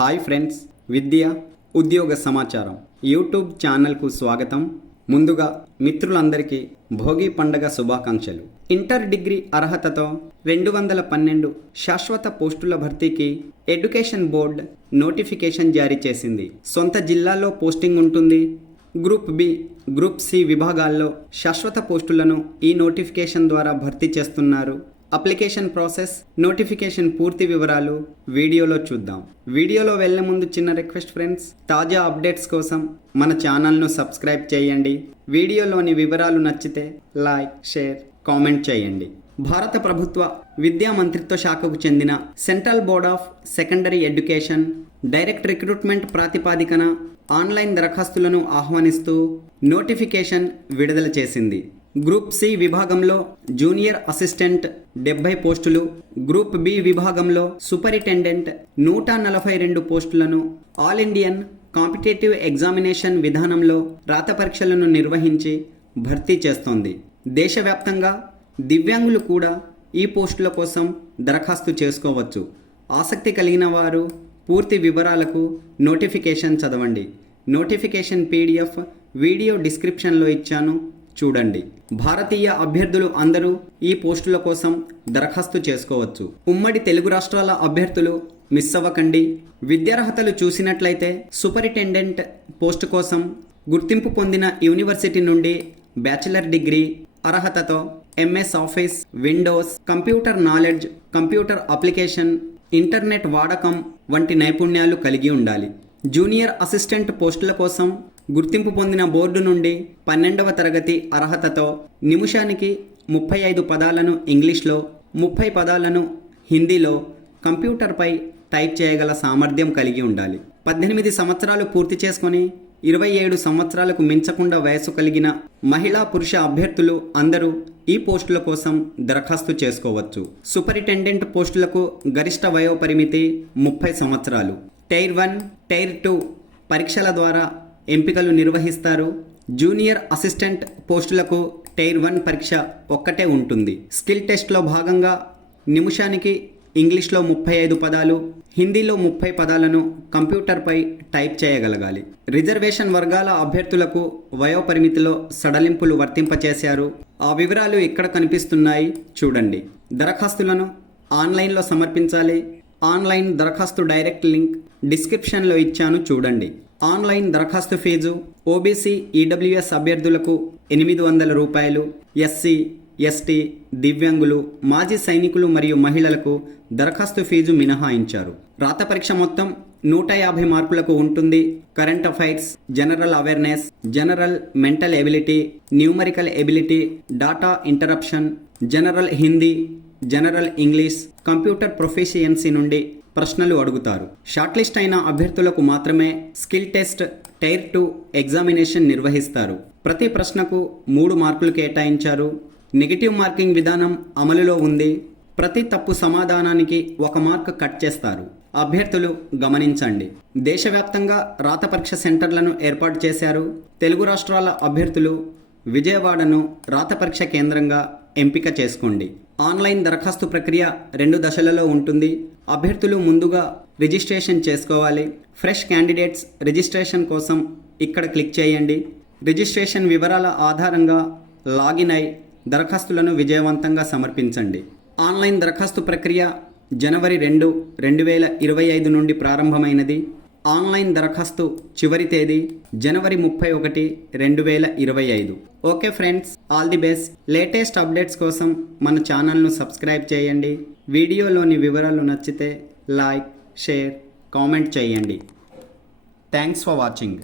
Hi friends, విద్య ఉద్యోగ సమాచారం YouTube ఛానల్కు స్వాగతం. ముందుగా మిత్రులందరికీ భోగి పండగ శుభాకాంక్షలు. ఇంటర్ డిగ్రీ అర్హతతో 212 శాశ్వత పోస్టుల భర్తీకి ఎడ్యుకేషన్ బోర్డ్ నోటిఫికేషన్ జారీ చేసింది. సొంత జిల్లాలో పోస్టింగ్ ఉంటుంది. గ్రూప్ బి, గ్రూప్ సి విభాగాల్లో శాశ్వత పోస్టులను ఈ నోటిఫికేషన్ ద్వారా భర్తీ చేస్తున్నారు. అప్లికేషన్ ప్రాసెస్, నోటిఫికేషన్ పూర్తి వివరాలు వీడియోలో చూద్దాం. వీడియోలో వెళ్లే ముందు చిన్న రిక్వెస్ట్ ఫ్రెండ్స్, తాజా అప్డేట్స్ కోసం మన ఛానల్ను సబ్స్క్రైబ్ చేయండి. వీడియోలోని వివరాలు నచ్చితే లైక్, షేర్, కామెంట్ చేయండి. భారత ప్రభుత్వ విద్యా మంత్రిత్వ శాఖకు చెందిన central board of secondary education direct recruitment ప్రాతిపాదికన ఆన్లైన్ దరఖాస్తులను ఆహ్వానిస్తూ నోటిఫికేషన్ విడుదల చేసింది. గ్రూప్ సి విభాగంలో జూనియర్ అసిస్టెంట్ 70 పోస్టులు, గ్రూప్ బి విభాగంలో సూపరింటెండెంట్ 142 పోస్టులను ఆల్ ఇండియన్ కాంపిటేటివ్ ఎగ్జామినేషన్ విధానంలో రాత పరీక్షలను నిర్వహించి భర్తీ చేస్తోంది. దేశవ్యాప్తంగా దివ్యాంగులు కూడా ఈ పోస్టుల కోసం దరఖాస్తు చేసుకోవచ్చు. ఆసక్తి కలిగిన వారు పూర్తి వివరాలకు నోటిఫికేషన్ చదవండి. నోటిఫికేషన్ PDF వీడియో డిస్క్రిప్షన్లో ఇచ్చాను, చూడండి. భారతీయ అభ్యర్థులు అందరూ ఈ పోస్టుల కోసం దరఖాస్తు చేసుకోవచ్చు. ఉమ్మడి తెలుగు రాష్ట్రాల అభ్యర్థులు మిస్ అవ్వకండి. విద్యార్హతలు చూసినట్లయితే సూపరింటెండెంట్ పోస్టు కోసం గుర్తింపు పొందిన యూనివర్సిటీ నుండి బ్యాచిలర్ డిగ్రీ అర్హతతో MS office, Windows, computer knowledge, computer application, internet వాడకం వంటి నైపుణ్యాలు కలిగి ఉండాలి. జూనియర్ అసిస్టెంట్ పోస్టుల కోసం గుర్తింపు పొందిన బోర్డు నుండి 12వ తరగతి అర్హతతో నిమిషానికి 35 పదాలను ఇంగ్లీష్లో, 30 పదాలను హిందీలో కంప్యూటర్పై టైప్ చేయగల సామర్థ్యం కలిగి ఉండాలి. 18 సంవత్సరాలు పూర్తి చేసుకొని 27 సంవత్సరాలకు మించకుండా వయసు కలిగిన మహిళా పురుష అభ్యర్థులు అందరూ ఈ పోస్టుల కోసం దరఖాస్తు చేసుకోవచ్చు. సూపరింటెండెంట్ పోస్టులకు గరిష్ట వయో పరిమితి 30 సంవత్సరాలు. టైర్ 1, టైర్ 2 పరీక్షల ద్వారా ఎంపికలు నిర్వహిస్తారు. జూనియర్ అసిస్టెంట్ పోస్టులకు టైర్ 1 పరీక్ష ఒక్కటే ఉంటుంది. స్కిల్ టెస్ట్లో భాగంగా నిమిషానికి ఇంగ్లీష్లో 35 పదాలు, హిందీలో 30 పదాలను కంప్యూటర్పై టైప్ చేయగలగాలి. రిజర్వేషన్ వర్గాల అభ్యర్థులకు వయోపరిమితిలో సడలింపులు వర్తింపచేశారు. ఆ వివరాలు ఇక్కడ కనిపిస్తున్నాయి, చూడండి. దరఖాస్తులను ఆన్లైన్లో సమర్పించాలి. ఆన్లైన్ దరఖాస్తు డైరెక్ట్ లింక్ డిస్క్రిప్షన్లో ఇచ్చాను, చూడండి. ఆన్లైన్ దరఖాస్తు ఫీజు OBC, EWS అభ్యర్థులకు 800 రూపాయలు, SC, ST, దివ్యాంగులు, మాజీ సైనికులు మరియు మహిళలకు దరఖాస్తు ఫీజు మినహాయించారు. రాత పరీక్ష మొత్తం 150 మార్కులకు ఉంటుంది. Current affairs, general awareness, general mental ability, numerical ability, data interruption, general Hindi, general English, computer proficiency నుండి ప్రశ్నలు అడుగుతారు. షార్ట్ లిస్ట్ అయిన అభ్యర్థులకు మాత్రమే స్కిల్ టెస్ట్ టైర్ 2 ఎగ్జామినేషన్ నిర్వహిస్తారు. ప్రతి ప్రశ్నకు 3 మార్కులు కేటాయించారు. నెగిటివ్ మార్కింగ్ విధానం అమలులో ఉంది. ప్రతి తప్పు సమాధానానికి 1 మార్క్ కట్ చేస్తారు. అభ్యర్థులు గమనించండి, దేశవ్యాప్తంగా రాత పరీక్ష సెంటర్లను ఏర్పాటు చేశారు. తెలుగు రాష్ట్రాల అభ్యర్థులు విజయవాడను రాత పరీక్ష కేంద్రంగా ఎంపిక చేసుకోండి. ఆన్లైన్ దరఖాస్తు ప్రక్రియ 2 దశలలో ఉంటుంది. అభ్యర్థులు ముందుగా రిజిస్ట్రేషన్ చేసుకోవాలి. ఫ్రెష్ క్యాండిడేట్స్ రిజిస్ట్రేషన్ కోసం ఇక్కడ క్లిక్ చేయండి. రిజిస్ట్రేషన్ వివరాల ఆధారంగా లాగిన్ అయి దరఖాస్తులను విజయవంతంగా సమర్పించండి. ఆన్లైన్ దరఖాస్తు ప్రక్రియ జనవరి 2, 2025 నుండి ప్రారంభమైనది. ఆన్లైన్ దరఖాస్తు చివరి తేదీ జనవరి 31, 2025. Okay friends, all the best. Latest updates కోసం మన ఛానల్ను సబ్స్క్రైబ్ చేయండి. వీడియోలోని వివరాలు నచ్చితే లైక్, షేర్, కామెంట్ చేయండి. Thanks for watching.